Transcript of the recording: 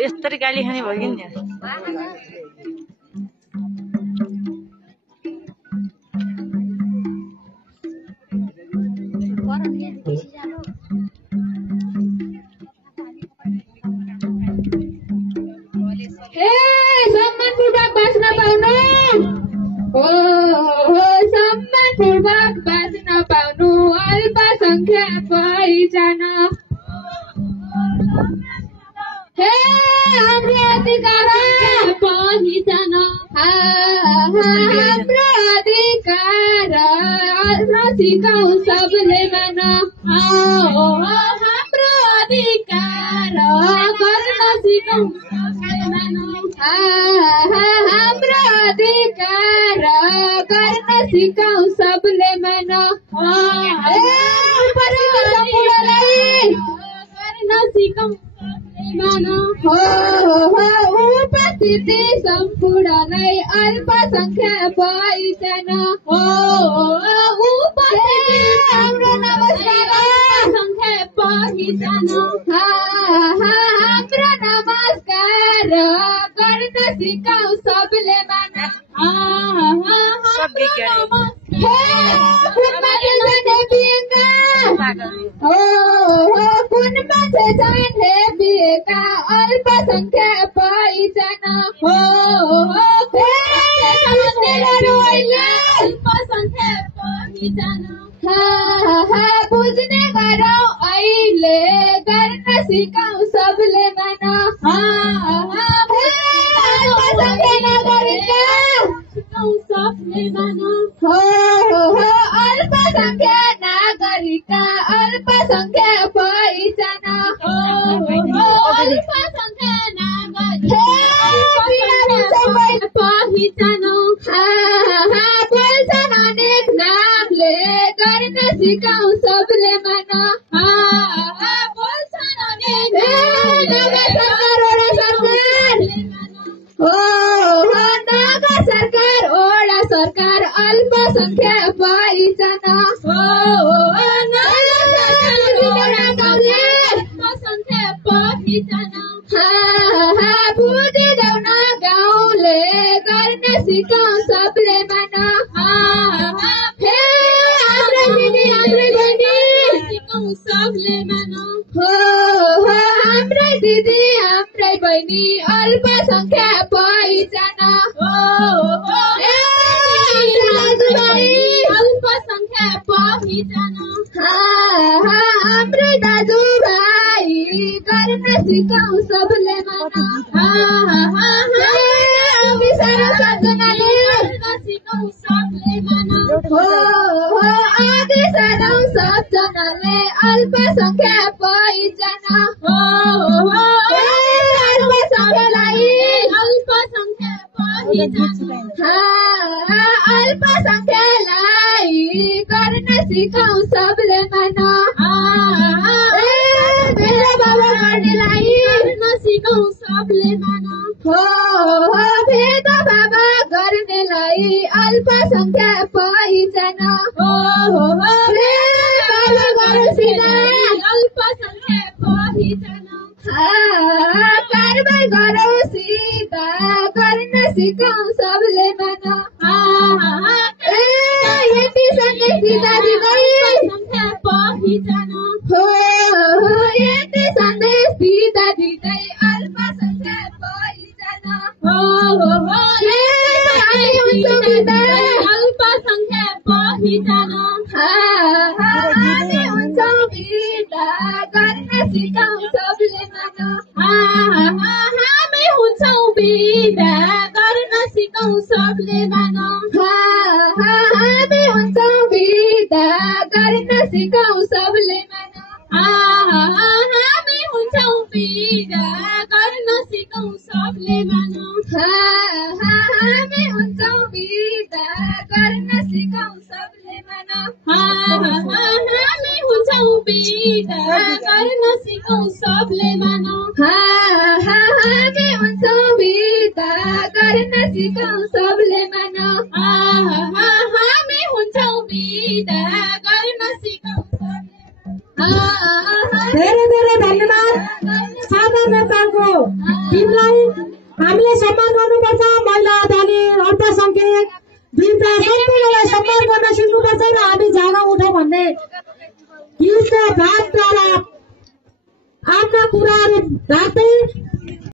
यस्तरी गाली खाने भयो नि सम्मानपूर्वक बाँच्न पाउनु सम्मानपूर्वक बाँच्न पाउनु अल्पसंख्यक पहिचान हाम्रो अधिकार पहिचान हाम्रो अधिकार सिकाउ सबले मान हाम्रो अधिकार गर्न सिकाउ सबले मान हाम्रो अधिकार गर्न सिकाउ सबले मान गर्न सिकाउ उपस्थिति सम्पूर्णलाई अल्पसंख्यक पहिचान हाम्रो नमस्कार पहिचान हाम्रो नमस्कार गर्न सिकाउ सबले मान कुनमा जाने बिएका अल्पसंख्यक पहिचान अल्पसंख्यक पहिचान बुझ्ने गरौँ अहिले गर्न सिकाउ सबले मान सबले मान अल्पसंख्यक नागरिक अल्पसंख्यक पहिचान अल्पसंख्यक नागरिक पहिचान बोल्छन् अनेक नामले गर्न सिकाउ सबले मान बोल्छन् अनेक नगर सरकार ओडा सरकार अल्पसंख्यक पहिचान अल्पसंख्यक पहिचान बुझिदेऊ न गाउँले गर्न सिकाउ सबले मान हाम्रो दिदी हाम्रो बहिनी सिकाउ सबले मान हाम्रै दिदी हाम्रै बहिनी अल्पसंख्यक पहिचान अल्पसंख्यक पहिचान हाम्रै दाजुभाइ गर्न सिकाउ सबले मान सिकाउ सबले मान आगे सारौँ सबजनाले अल्पसंख्यक पहिचान अल्पसंख्यक पहिचान अल्पसंख्यकलाई गर्न सिकाउ सबले मान मेरो बाबा गर्नेलाई गर्न सिकाउ सबले मान भेदभाव गर्नेलाई अल्पसंख्यक पहिचान अल्पसंख्यक पहिचान कारबाही गरौँ सिधा गर्न सिकाउ सबले मान यति सन्देश दिँदा दिँदै पहिचान यति सन्देश दिँदा दिँदै अल्पसंख्यक पहिचान अल्पसंख्यक पहिचान हामी हुन्छौँ बिदा गर्न सिकाउ सबले मान हामी हुन्छौँ बिदा गर्न सिकाउ सबले मान हामी हुन्छौँ बिदा गर्न सिकाउ सबले मान हामी हुन्छौँ बिदा गर्न सिकाउ सबले मान हामी हुन्छौँ बिदा गर्न सिकाउ सबले मान हामी हुन्छौँ बिदा गर्न सिकाउ सबले मान हामी हुन्छौँ बिदा गर्न सिकाउ सबले मान हामी हुन्छौँ बिदा गर्न सिकाउ सबले मान। धेरै धेरै धन्यवाद। सरकार नेपालको टिमलाई हामीले सम्मान गर्नुपर्छ। महिला, धनी, अल्पसंख्यक दुईटा सम्पूर्णलाई सम्मान गर्न सिक्नुपर्छ र हामी जागा उठौँ भन्ने गीतको भावद्वारा आफ्ना कुराहरू राख्दै